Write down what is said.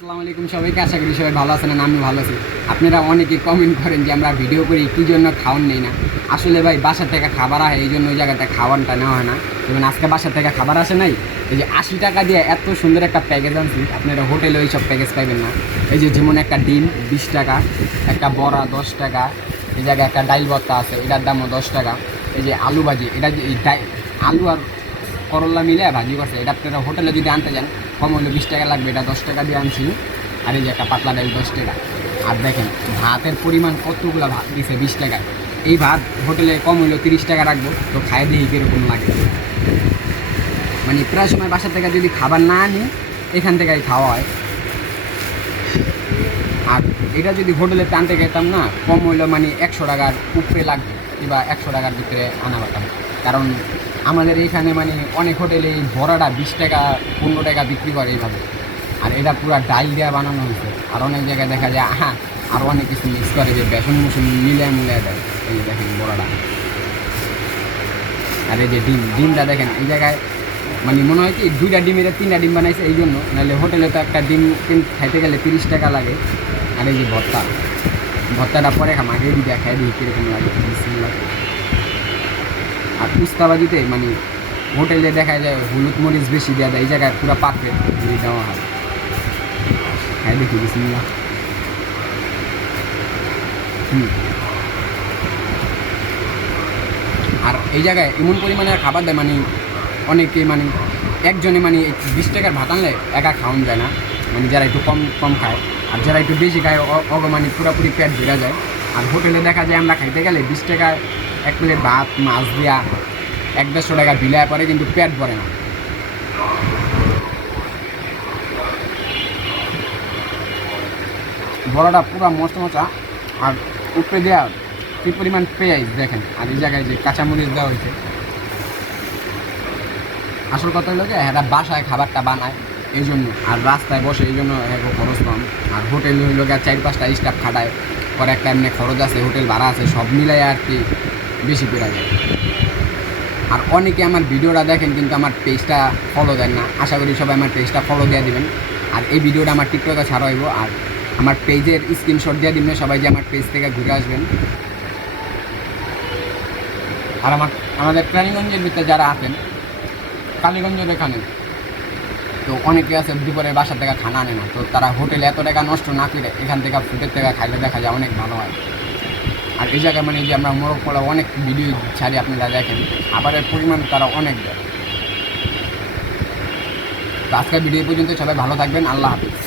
আসসালামু আলাইকুম সবাইকে, আশা করি সবাই ভালো আছেন আমি ভালো আছি। আপনারা অনেকে কমেন্ট করেন যে আমরা ভিডিও করি, কী জন্য খাওয়ান নেই না? আসলে ভাই, বাসার থেকে খাবার আসে এই জন্য ওই জায়গাতে খাওয়ানটা নেওয়া হয় না। যেমন আজকে বাসার থেকে খাবার আসে নাই, এই যে আশি টাকা দিয়ে এত সুন্দর একটা প্যাকেজ আনছি, আপনারা হোটেলে ওই সব প্যাকেজ পাইবেন না। এই যে যেমন একটা ডিম, বিশ টাকা, একটা বড়া, দশ টাকা, এই জায়গায় একটা ডাইল ভর্তা আছে, এটার দামও দশ টাকা। এই যে আলু ভাজি, এটা আলু আর করল্লা মিলে ভাজি করছে। এটা আপনারা হোটেলে যদি আনতে যান, কম হলে বিশ টাকা লাগবে, এটা দশ টাকা দিয়ে আনছি। আর এই যে একটা পাতলা ডাল, দশ টাকা। আর দেখেন, ভাতের পরিমাণ কতগুলো ভাত দিছে বিশ টাকায় এই ভাত হোটেলে কম হইলেও তিরিশ টাকা রাখব, তো খাই দিই কীরকম লাগে। মানে প্রায় সময় বাসা থেকে যদি খাবার না আনি, এখান থেকেই খাওয়া হয়। আর এটা যদি হোটেলে টানতে গেতাম না, কম হইলেও মানে একশো টাকার উপরে লাগবে, কিংবা একশো টাকার ভিতরে আনা পাতাম কারণ আমাদের এইখানে মানে অনেক হোটেলে এই বড়াটা বিশ টাকা, পনেরো টাকা বিক্রি করে এইভাবে। আর এটা পুরো ডাল দেওয়া বানানো হয়েছে। আর অনেক জায়গায় দেখা যায় হ্যাঁ আর অনেক কিছু মিক্স করে যে বেসন মুসুন মিলে মিলে দেয়। এই যে দেখেন বড়াটা আর এই যে ডিম, ডিমটা দেখেন, এই জায়গায় মানে মনে হয় কি দুইটা ডিমের তিনটা ডিম বানাইছে এই জন্য। নাহলে হোটেলে তো একটা ডিম খাইতে গেলে তিরিশ টাকা লাগে। আর এই যে ভর্তা। ভর্তাটা পরে খাম, আগে দিয়ে খাই দিই কীরকম লাগে বিসমিল্লাহ। আর উস্তাবাজিতে মানে হোটেলে দেখা যায় হলুদ মরিচ বেশি দেওয়া যায় এই জায়গায় পুরো পারফেক্ট দিয়ে দেওয়া হয়। খাই দেখি, বিসমিল্লাহ। হুম। আর এই জায়গায় এমন পরিমাণে খাবার দেয় মানে অনেকে মানে একজনে মানে বিশ টাকার ভাত আনলে একা খাওয়ান যায় না। মানে যারা একটু কম কম খায়। আর যারা একটু বেশি খায় অগ মানে পুরোপুরি পেট ভরে যায়। আর হোটেলে দেখা যায় আমরা খাইতে গেলে বিশ টাকায় এক প্লেট ভাত, মাছ দিয়া এক দেড়শো টাকা বিলায় পরে, কিন্তু পেট ভরে না। বড়টা পুরো মস্ত মশা আর উপরে দেওয়া কি পরিমাণ পেঁয়াজ দেখেন, আর এই জায়গায় যে কাঁচামরিচ দেওয়া হয়েছে। আসল কথা হলো যে, এরা বাসায় খাবারটা বানায় এই জন্য, আর রাস্তায় বসে এই জন্য খরচ কম। আর হোটেল হইল চার পাঁচটা স্টাফ খাটায়, পরে একটা এমনি খরচ আছে, হোটেল ভাড়া আছে, সব মিলাই আর কি বেশি পেরা যায় আর অনেকে আমার ভিডিওটা দেখেন কিন্তু আমার পেজটা ফলো দেন না। আশা করি সবাই আমার পেজটা ফলো দিয়ে দিবেন। আর এই ভিডিওটা আমার টিকটকে ছাড়া হইব। আর আমার পেজের স্ক্রিনশট দিয়ে দিবেন, সবাই যে আমার পেজ থেকে ঘুরে আসবেন। আর আমার, আমাদের প্রাণীগঞ্জের ভিতরে যারা আছেন, কালীগঞ্জের এখানে, তো অনেকে আছে দুপুরে বাসা থেকে খানা আনে না। তো তারা হোটেলে এত টাকা নষ্ট না করে এখান থেকে ফুটের থেকে খাইলে দেখা যায় অনেক ভালো হয়। আর এই জায়গায় মানে যে আমরা মোরগ পোলা অনেক ভিডিও ছাড়ি আপনারা দেখেন, খাবারের পরিমাণ তারা অনেক দেয়। তো আজকের ভিডিও পর্যন্ত, সবাই ভালো থাকবেন, আল্লাহ হাফিজ।